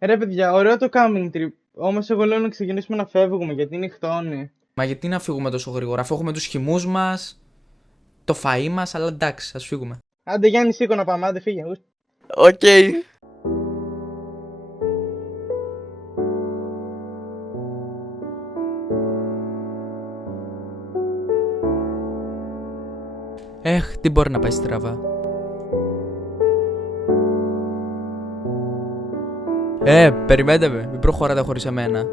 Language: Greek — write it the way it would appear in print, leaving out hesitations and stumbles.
Ρε παιδιά, ωραίο το camping trip. Όμως εγώ λέω να ξεκινήσουμε να φεύγουμε γιατί νυχτώνει. Μα γιατί να φύγουμε τόσο γρήγορα, αφού έχουμε τους χυμούς μας, το φαΐ μας, αλλά εντάξει, ας φύγουμε. Άντε Γιάννη, σήκω να πάμε, άντε φύγε. Οκ. Τι μπορεί να πάει στραβά. Περιμένετε με, μην προχωράτε χωρίς εμένα.